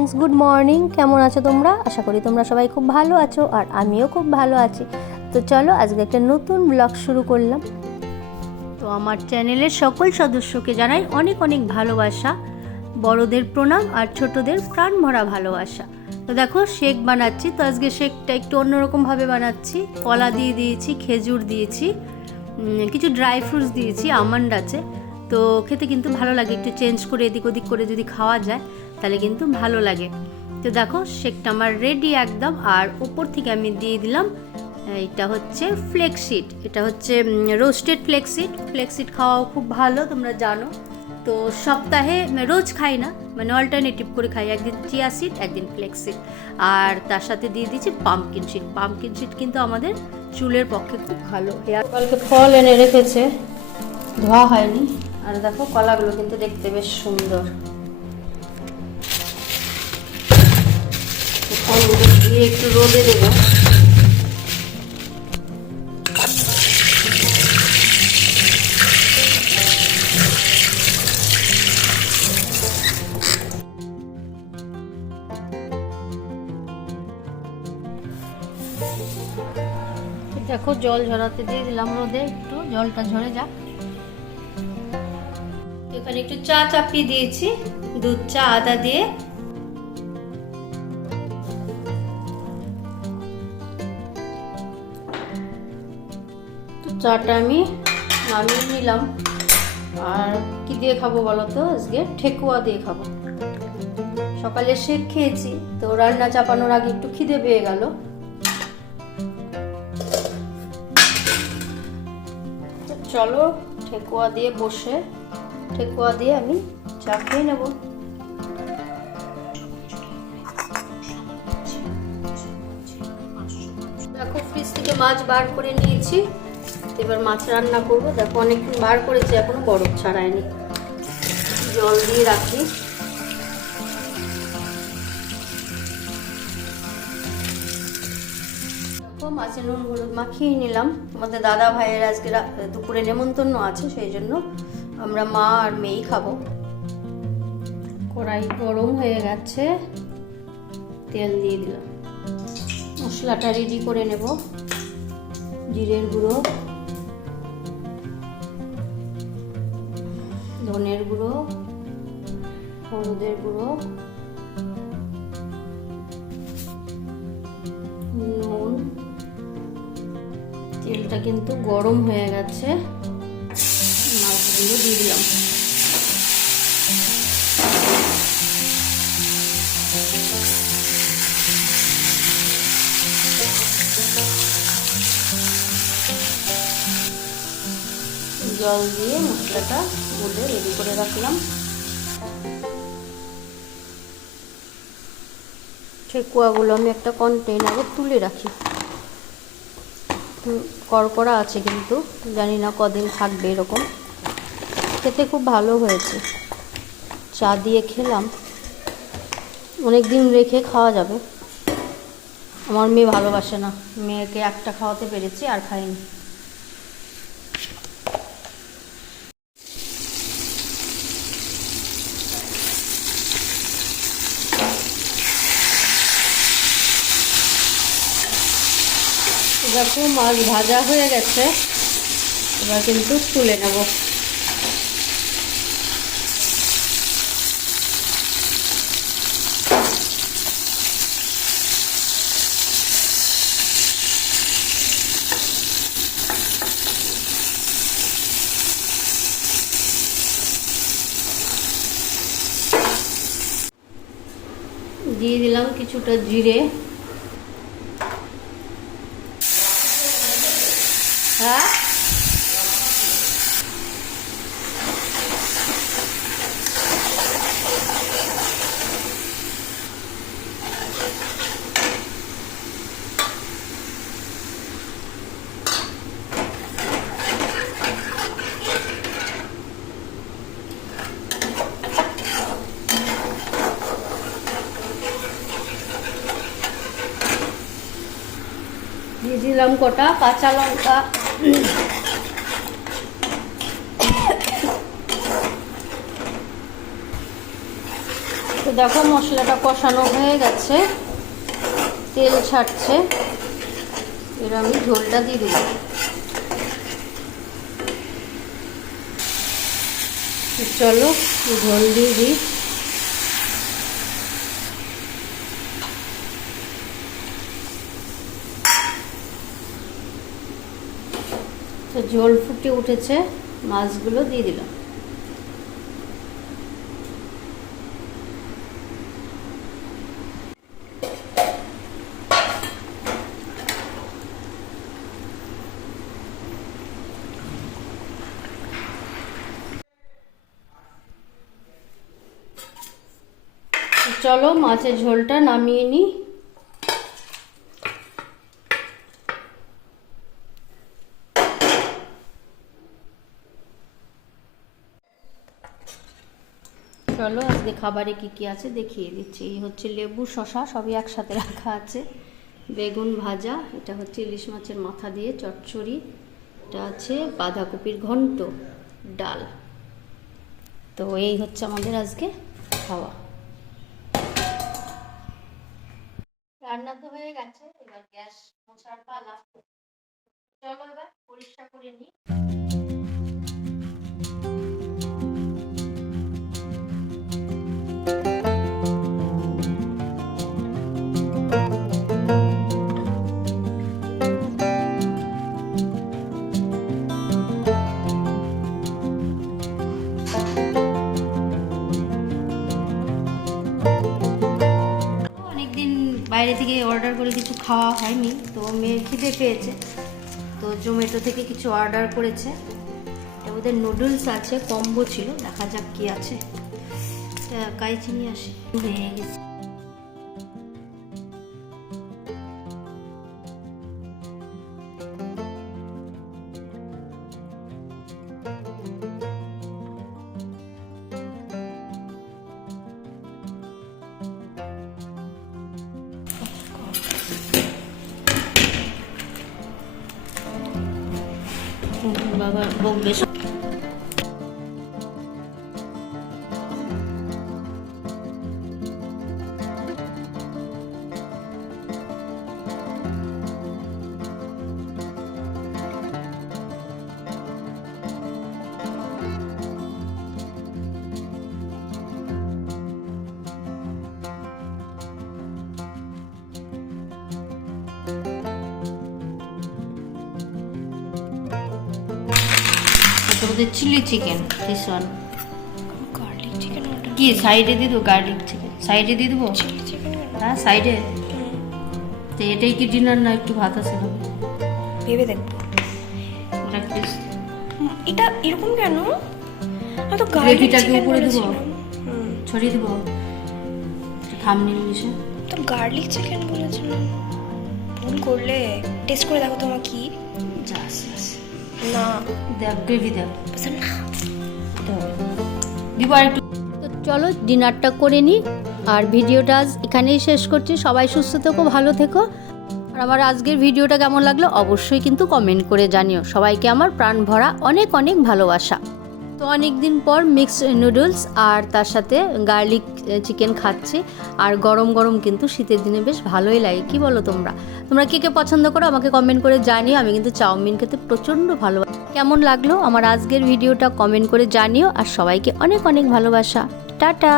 Friends, good morning. কেমন আছো তোমরা? আশা করি তোমরা সবাই খুব ভালো আছো আর আমিও খুব ভালো আছি। তো চলো, আজকে একটা নতুন ব্লগ শুরু করলাম। তো আমার চ্যানেলের সকল সদস্যকে জানাই অনেক অনেক ভালোবাসা, বড়দের প্রণাম আর ছোটদের প্রাণ ভরা ভালোবাসা। তো দেখো, শেক বানাচ্ছি। তো আজকে শেকটা একটু অন্যরকমভাবে বানাচ্ছি। কলা দিয়ে দিয়েছি, খেজুর দিয়েছি কিছু ড্রাই ফ্রুটস দিয়েছি, আমন্ড আছে। তো খেতে কিন্তু ভালো লাগে, একটু চেঞ্জ করে এদিক ওদিক করে যদি খাওয়া যায়। তাহলে কিন্তু ভালো লাগে। তো দেখো, শেকটা আমার রেডি একদম, আর উপর থেকে আমি দিয়ে দিলাম এটা হচ্ছে ফ্লেক্সিড এটা হচ্ছে রোস্টেড ফ্লেক্সিড ফ্লেক্সিড খাওয়াও খুব ভালো, তোমরা জানো। তো সপ্তাহে রোজ খাই না মানে অল্টারনেটিভ করে খাই। একদিন চিয়া সিড একদিন ফ্লেক্সিড আর তার সাথে দিয়ে দিচ্ছি পাম্পকিন সিড পাম্পকিন সিড কিন্তু আমাদের চুলের পক্ষে খুব ভালো। হেয়ার কালকে ফল এনে রেখেছে, ধোয়া হয়নি। আর দেখো, কলাগুলো কিন্তু দেখতে বেশ সুন্দর। দিয়ে একটু রোদে দেবো। দেখো, জল ঝরাতে দিয়ে দিলাম রোদে একটু, জলটা ঝরে যাক। এখানে একটু চা চাপিয়ে দিয়েছি, দুধ চা আদা দিয়ে। চাটা আমি নামিয়ে নিলাম। আর কি দিয়ে খাব বলো তো? আজকে ঠেকুয়া দিয়ে খাব। সকালে শেক খেয়েছি, তো রান্না চাপানোর আগে একটু খিদে পেয়ে গেল। চলো ঠেকুয়া দিয়ে বসে, ঠেকুয়া দিয়ে আমি চা খেয়ে নেব। দেখো ফ্রিজ থেকে মাছ বার করে নিয়েছি। এবার মাছ রান্না করব। দেখো অনেকক্ষণ বার করেছি, এখনও বরফ ছাড়ায়নি। জল দিয়ে রাখি। মাছের নুন হলুদ মাখিয়ে নিলাম। আমাদের দাদা ভাইয়ের আজকে দুপুরে নেমন্তন্ন আছে, সেই জন্য আমরা মা আর মেয়েই খাব। কড়াই গরম হয়ে গেছে। তেল দিয়ে দিলাম। মশলাটা রেডি করে নেব। জিরের গুঁড়ো। ধনের গুঁড়ো হলুদের গুঁড়ো নুন। তেলটা কিন্তু গরম হয়ে গেছে। মাছগুলো দিয়ে দিলাম। জল দিয়ে মশলাটা গুলে রেডি করে রাখলাম। ঠেকুয়াগুলো আমি একটা কন্টেইনারে তুলে রাখি। কড়কড়া আছে কিন্তু, জানি না কদিন থাকবে এরকম। খেতে খুব ভালো হয়েছে। চা দিয়ে খেলাম। অনেক দিন রেখে খাওয়া যাবে। আমার মেয়ে ভালোবাসে না। মেয়েকে একটা খাওয়াতে পেরেছি আর খাইনি। দেখো মাছ ভাজা হয়ে গেছে। এবার কিন্তু তুলে নেব। দিয়ে দিলাম কিছুটা জিরে। হ্যাঁ? দিয়ে দিলাম কটা কাঁচা লঙ্কা। তো দেখো মশলাটা কষানো হয়ে গেছে। তেল ছাড়ছে। এর আমি ঝোলটা দিয়ে তো চলো ঝোল দিয়ে দিই। ঝোল ফুটে উঠেছে মাছগুলো দিয়ে দিলাম। চলো মাছের ঝোলটা নামিয়ে নিই। চলো, আজকে খাবারে কি কি আছে দেখিয়ে দিচ্ছি। এই হচ্ছে লেবু শশা সবই একসাথে রাখা আছে। বেগুন ভাজা, এটা হচ্ছে ইলিশ মাছের মাথা দিয়ে চচ্চড়ি। এটা আছে বাঁধাকপির ঘন্ট, ডাল। তো এই হচ্ছে আমাদের আজকে খাওয়া। রান্না তো হয়ে গেছে, এবার গ্যাস মোছার পালা। চলো এবার পরিষ্কার করে নিই। বাইরে থেকে অর্ডার করে কিছু খাওয়া হয়নি, তো মেয়ে খিদে পেয়েছে। তো জোম্যাটো থেকে কিছু অর্ডার করেছে। ওদের নুডলস আছে কম্বো ছিল, দেখা যাক কি আছে। কাইচিনি কাইচি নিয়ে আসি? হয়ে, গেছে। 嗯，拜拜，我没事。এটা ওদের chilli chicken this one garlic chicken কি সাইডে দিয়ে দেবো গার্লিক চিকেন সাইডে দিয়ে দেবো? হ্যাঁ সাইডে? তো এটাই কি ডিনার না একটু ভাত আছে? না ভেবে দেখব। এটা এরকম কেন? আমি তো গার্লিক গ্রেভিটা কি চিকেন উপরে দেবো? ছড়িয়ে দেবো। থামনি মিশে তো গার্লিক চিকেন বলেছিলাম। ভুল করলে টেস্ট করে দেখো তোমার কি। যাস না দেখ গ্রেভি দেখ। দিব আর একটু। তো চলো ডিনারটা করে নিই আর ভিডিওটা আজ এখানেই শেষ করছি। সবাই সুস্থ থেকো ভালো থেকো। আর আমার আজকের ভিডিওটা কেমন লাগল অবশ্যই কিন্তু কমেন্ট করে জানিও। সবাইকে আমার প্রাণ ভরা অনেক অনেক ভালোবাসা। তো অনেক দিন পর মিক্সড নুডলস আর তার সাথে গার্লিক চিকেন খাচ্ছি। আর গরম গরম কিন্তু শীতের দিনে বেশ ভালোই লাগে। কি বলো তোমরা? তোমরা কে কে পছন্দ করো আমাকে কমেন্ট করে জানিও। আমি কিন্তু চাউমিন খেতে প্রচণ্ড ভালোবাসি। কেমন লাগল আমার আজকের ভিডিওটা কমেন্ট করে জানিও। আর সবাইকে অনেক অনেক ভালোবাসা। টাটা!